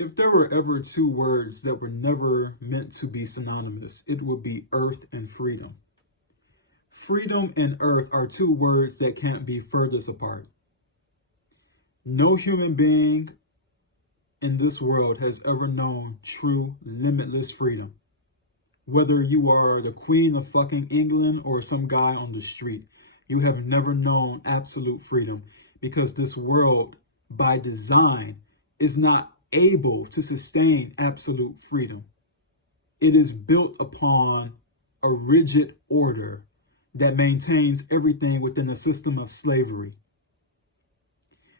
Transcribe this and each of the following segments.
If there were ever two words that were never meant to be synonymous, it would be earth and freedom. Freedom and earth are two words that can't be furthest apart. No human being in this world has ever known true limitless freedom. Whether you are the queen of fucking England or some guy on the street, you have never known absolute freedom, because this world, by design, is not able to sustain absolute freedom. It is built upon a rigid order that maintains everything within a system of slavery.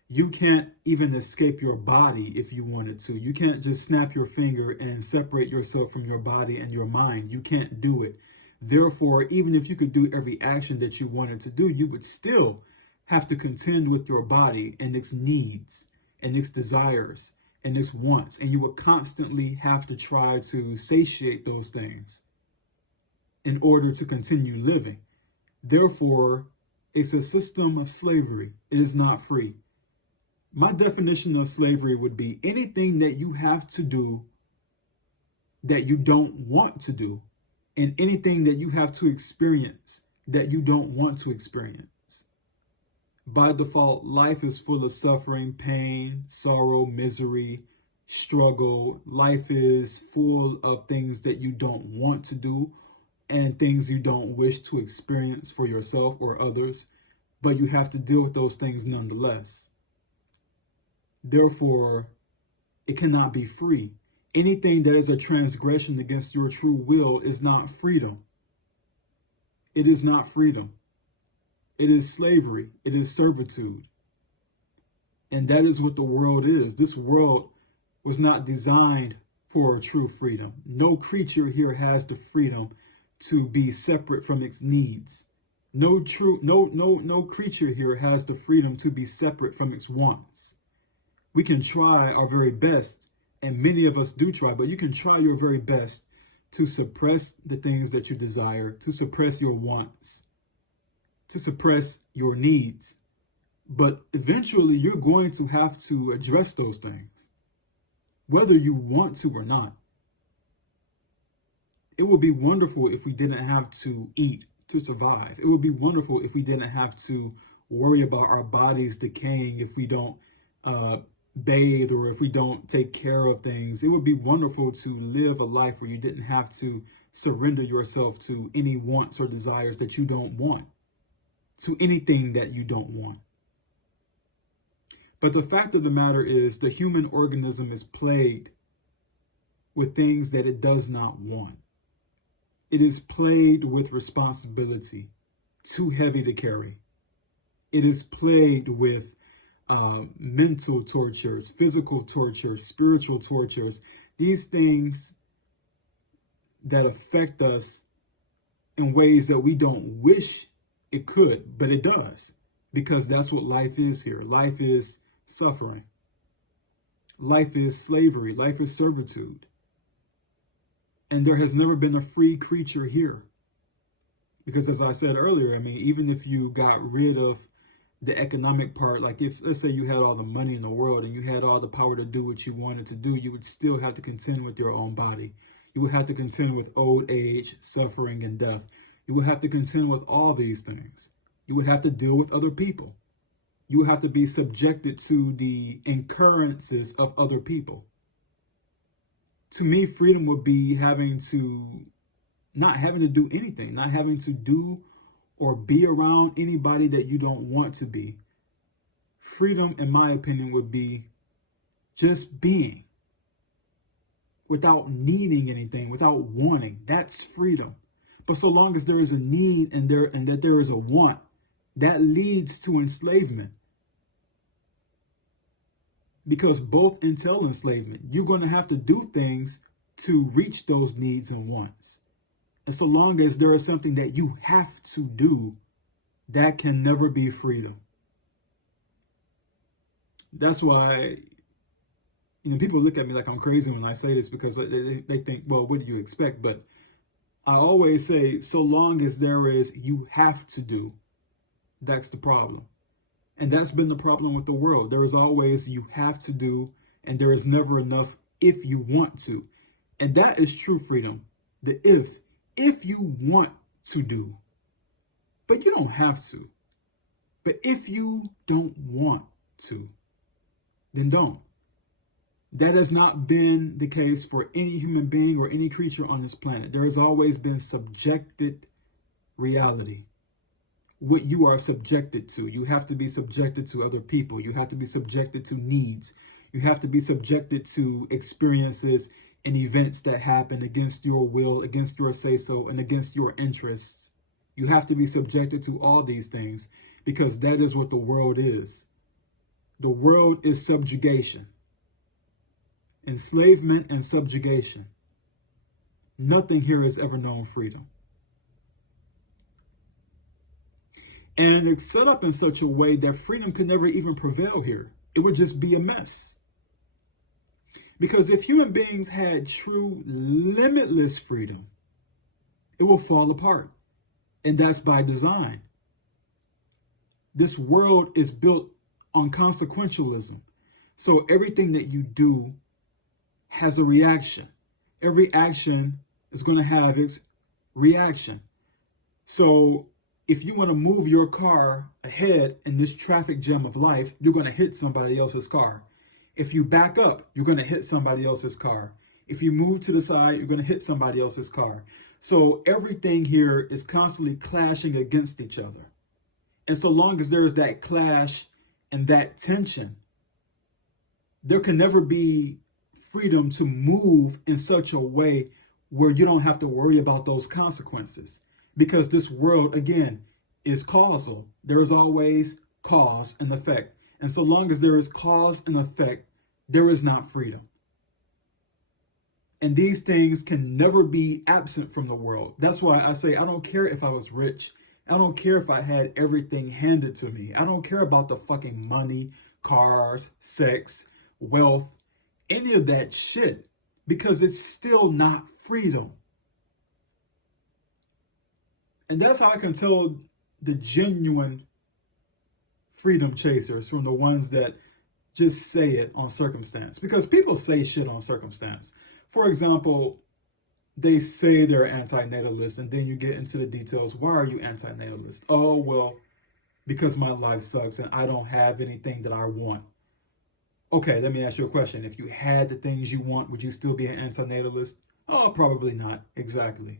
You can't even escape your body if you wanted to. You can't just snap your finger and separate yourself from your body and your mind. You can't do it. Therefore, even if you could do every action that you wanted to do, you would still have to contend with your body and its needs and its desires and its wants. And you would constantly have to try to satiate those things in order to continue living. Therefore, it's a system of slavery. It is not free. My definition of slavery would be anything that you have to do that you don't want to do, and anything that you have to experience that you don't want to experience. By default, life is full of suffering, pain, sorrow, misery, struggle. Life is full of things that you don't want to do and things you don't wish to experience for yourself or others, but you have to deal with those things nonetheless. Therefore, it cannot be free. Anything that is a transgression against your true will is not freedom. It is not freedom. It is slavery. It is servitude. And that is what the world is. This world was not designed for true freedom. No creature here has the freedom to be separate from its needs. No creature here has the freedom to be separate from its wants. We can try our very best, and many of us do try, but you can try your very best to suppress the things that you desire, to suppress your wants, to suppress your needs. But eventually you're going to have to address those things, whether you want to or not. It would be wonderful if we didn't have to eat to survive. It would be wonderful if we didn't have to worry about our bodies decaying if we don't bathe or if we don't take care of things. It would be wonderful to live a life where you didn't have to surrender yourself to any wants or desires that you don't want, to anything that you don't want. But the fact of the matter is, the human organism is plagued with things that it does not want. It is plagued with responsibility, too heavy to carry. It is plagued with mental tortures, physical tortures, spiritual tortures, these things that affect us in ways that we don't wish it could, but it does, because that's what life is here. Life is suffering. Life is slavery. Life is servitude. And there has never been a free creature here. Because as I said earlier, I mean, even if you got rid of the economic part, like if, let's say you had all the money in the world and you had all the power to do what you wanted to do, you would still have to contend with your own body. You would have to contend with old age, suffering, and death. You would have to contend with all these things. You would have to deal with other people. You would have to be subjected to the incurrences of other people. To me, freedom would be not having to do anything, not having to do or be around anybody that you don't want to be. Freedom, in my opinion, would be just being without needing anything, without wanting. That's freedom. But so long as there is a need and that there is a want, that leads to enslavement. Because both entail enslavement. You're going to have to do things to reach those needs and wants. And so long as there is something that you have to do, that can never be freedom. That's why, people look at me like I'm crazy when I say this, because they think, well, what do you expect? But I always say, so long as there is you have to do, that's the problem. And that's been the problem with the world. There is always you have to do, and there is never enough if you want to. And that is true freedom. The if you want to do, but you don't have to. But if you don't want to, then don't. That has not been the case for any human being or any creature on this planet. There has always been subjected reality. What you are subjected to. You have to be subjected to other people. You have to be subjected to needs. You have to be subjected to experiences and events that happen against your will, against your say-so, and against your interests. You have to be subjected to all these things because that is what the world is. The world is subjugation. Enslavement and subjugation. Nothing here has ever known freedom. And it's set up in such a way that freedom could never even prevail here. It would just be a mess. Because if human beings had true limitless freedom, it will fall apart. And that's by design. This world is built on consequentialism. So everything that you do has a reaction. Every action is going to have its reaction. So if you want to move your car ahead in this traffic jam of life, you're going to hit somebody else's car. If you back up, you're going to hit somebody else's car. If you move to the side, you're going to hit somebody else's car. So everything here is constantly clashing against each other. And so long as there is that clash and that tension, there can never be freedom to move in such a way where you don't have to worry about those consequences. Because this world, again, is causal. There is always cause and effect. And so long as there is cause and effect, there is not freedom. And these things can never be absent from the world. That's why I say I don't care if I was rich. I don't care if I had everything handed to me. I don't care about the fucking money, cars, sex, wealth, any of that shit. Because it's still not freedom. And that's how I can tell the genuine freedom chasers from the ones that just say it on circumstance. Because people say shit on circumstance. For example, they say they're anti-natalist, and then you get into the details. Why are you anti-natalist? Oh, well, because my life sucks and I don't have anything that I want. Okay, let me ask you a question. If you had the things you want, would you still be an anti-natalist? Oh, probably not. Exactly.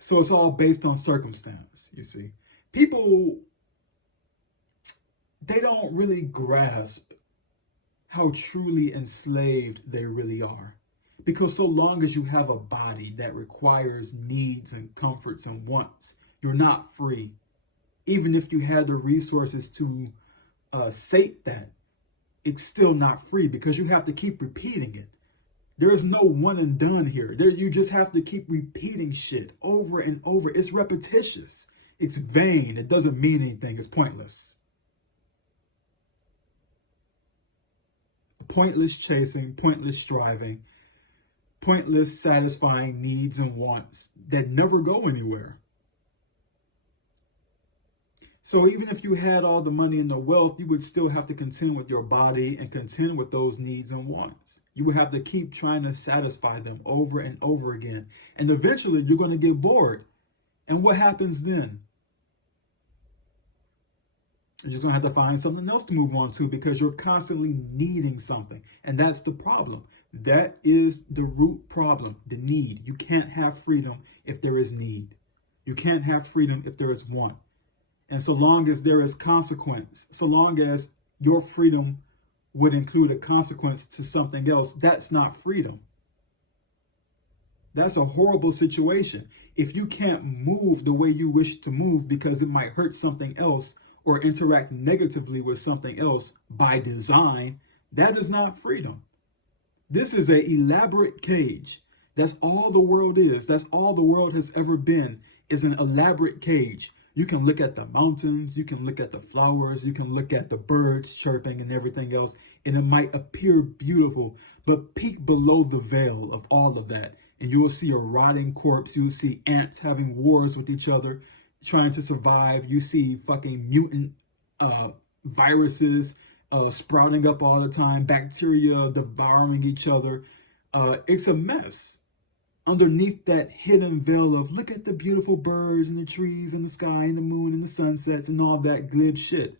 So it's all based on circumstance, you see. People, they don't really grasp how truly enslaved they really are. Because so long as you have a body that requires needs and comforts and wants, you're not free. Even if you had the resources to sate that, it's still not free because you have to keep repeating it. There is no one and done here. You just have to keep repeating shit over and over. It's repetitious. It's vain. It doesn't mean anything. It's pointless. Pointless chasing, pointless striving, pointless satisfying needs and wants that never go anywhere. So even if you had all the money and the wealth, you would still have to contend with your body and contend with those needs and wants. You would have to keep trying to satisfy them over and over again. And eventually you're going to get bored. And what happens then? You're just going to have to find something else to move on to because you're constantly needing something. And that's the problem. That is the root problem, the need. You can't have freedom if there is need. You can't have freedom if there is want. And so long as there is consequence, so long as your freedom would include a consequence to something else, that's not freedom. That's a horrible situation. If you can't move the way you wish to move because it might hurt something else or interact negatively with something else by design, that is not freedom. This is an elaborate cage. That's all the world is. That's all the world has ever been, is an elaborate cage. You can look at the mountains, you can look at the flowers, you can look at the birds chirping and everything else, and it might appear beautiful, but peek below the veil of all of that, and you will see a rotting corpse. You will see ants having wars with each other, trying to survive. You see fucking mutant viruses sprouting up all the time, bacteria devouring each other. It's a mess. Underneath that hidden veil of look at the beautiful birds and the trees and the sky and the moon and the sunsets and all that glib shit.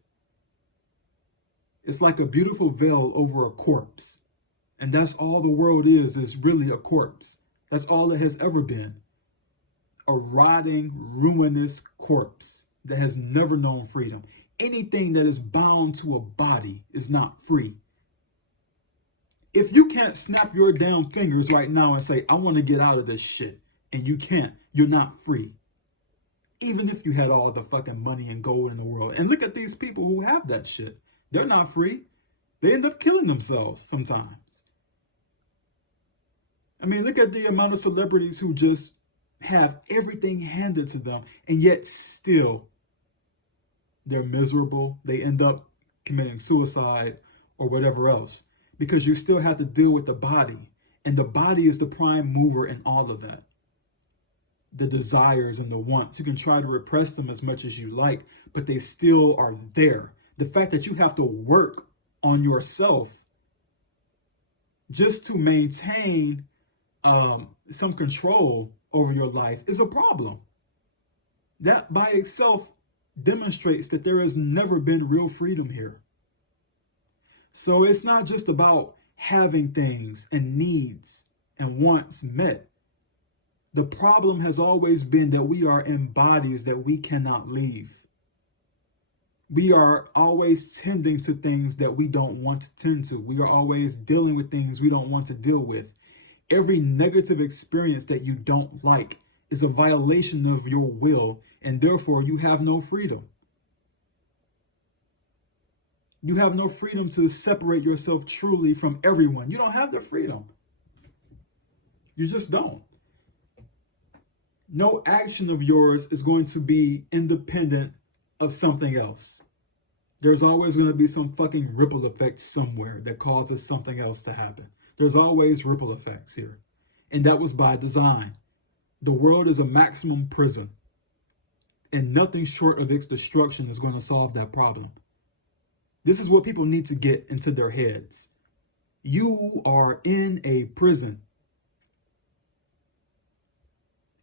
It's like a beautiful veil over a corpse. And that's all the world is really a corpse. That's all it has ever been. A rotting, ruinous corpse that has never known freedom. Anything that is bound to a body is not free. If you can't snap your damn fingers right now and say, I want to get out of this shit, and you can't, you're not free. Even if you had all the fucking money and gold in the world. And look at these people who have that shit. They're not free. They end up killing themselves sometimes. I mean, look at the amount of celebrities who just have everything handed to them, and yet still they're miserable. They end up committing suicide or whatever else, because you still have to deal with the body. And the body is the prime mover in all of that. The desires and the wants. You can try to repress them as much as you like, but they still are there. The fact that you have to work on yourself just to maintain some control over your life is a problem. That by itself demonstrates that there has never been real freedom here. So it's not just about having things and needs and wants met. The problem has always been that we are in bodies that we cannot leave. We are always tending to things that we don't want to tend to. We are always dealing with things we don't want to deal with. Every negative experience that you don't like is a violation of your will, and therefore you have no freedom. You have no freedom to separate yourself truly from everyone. You don't have the freedom. You just don't. No action of yours is going to be independent of something else. There's always going to be some fucking ripple effect somewhere that causes something else to happen. There's always ripple effects here. And that was by design. The world is a maximum prison. And nothing short of its destruction is going to solve that problem. This is what people need to get into their heads. You are in a prison.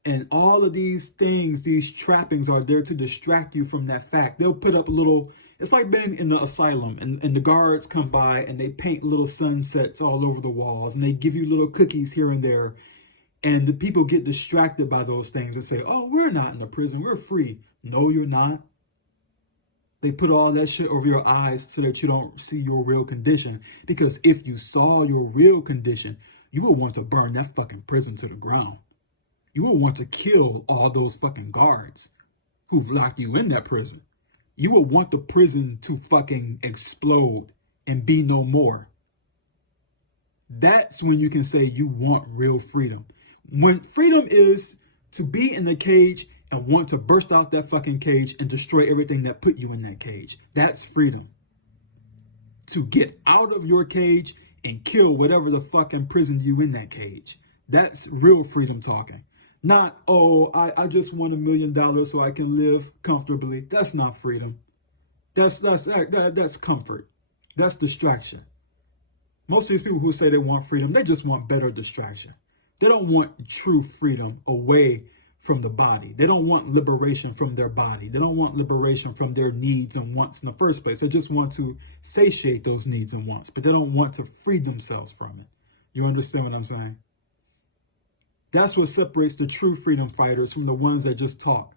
And all of these things, these trappings are there to distract you from that fact. They'll put up a little, it's like being in the asylum and the guards come by and they paint little sunsets all over the walls and they give you little cookies here and there. And the people get distracted by those things and say, oh, we're not in a prison, we're free. No, you're not. They put all that shit over your eyes so that you don't see your real condition. Because if you saw your real condition, you would want to burn that fucking prison to the ground. You will want to kill all those fucking guards who've locked you in that prison. You will want the prison to fucking explode and be no more. That's when you can say you want real freedom. When freedom is to be in the cage and want to burst out that fucking cage and destroy everything that put you in that cage. That's freedom. To get out of your cage and kill whatever the fuck imprisoned you in that cage. That's real freedom talking. Not, oh, I just want $1 million so I can live comfortably. That's not freedom. That's comfort. That's distraction. Most of these people who say they want freedom, they just want better distraction. They don't want true freedom away from the body. They don't want liberation from their body. They don't want liberation from their needs and wants in the first place. They just want to satiate those needs and wants, but they don't want to free themselves from it. You understand what I'm saying? That's what separates the true freedom fighters from the ones that just talk.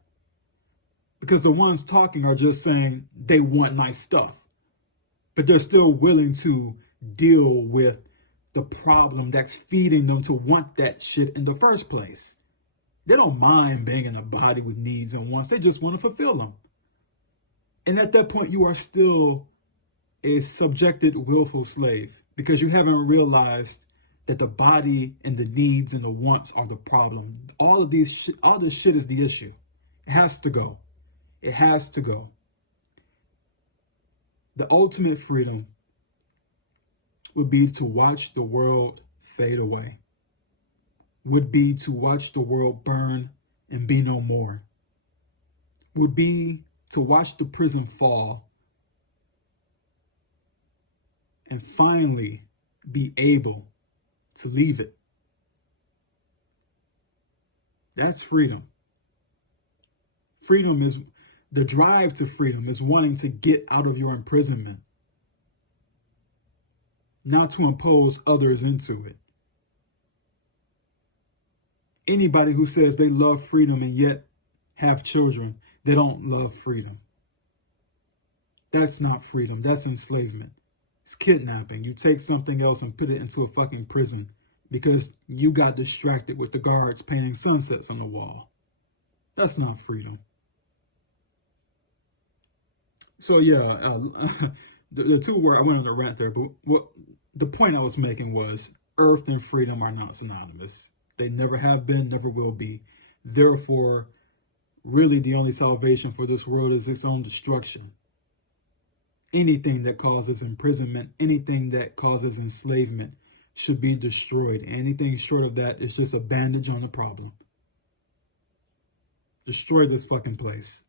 Because the ones talking are just saying they want nice stuff, but they're still willing to deal with the problem that's feeding them to want that shit in the first place. They don't mind being in a body with needs and wants. They just want to fulfill them. And at that point, you are still a subjected, willful slave because you haven't realized that the body and the needs and the wants are the problem. All this shit is the issue. It has to go. It has to go. The ultimate freedom would be to watch the world fade away. Would be to watch the world burn and be no more. Would be to watch the prison fall and finally be able to leave it. That's freedom. Freedom is the drive to freedom is wanting to get out of your imprisonment, not to impose others into it. Anybody who says they love freedom and yet have children, they don't love freedom. That's not freedom. That's enslavement. It's kidnapping. You take something else and put it into a fucking prison because you got distracted with the guards painting sunsets on the wall. That's not freedom. So yeah, the two words, I went on a rant there, but what the point I was making was earth and freedom are not synonymous. They never have been, never will be. Therefore, really the only salvation for this world is its own destruction. Anything that causes imprisonment, anything that causes enslavement should be destroyed. Anything short of that is just a bandage on the problem. Destroy this fucking place.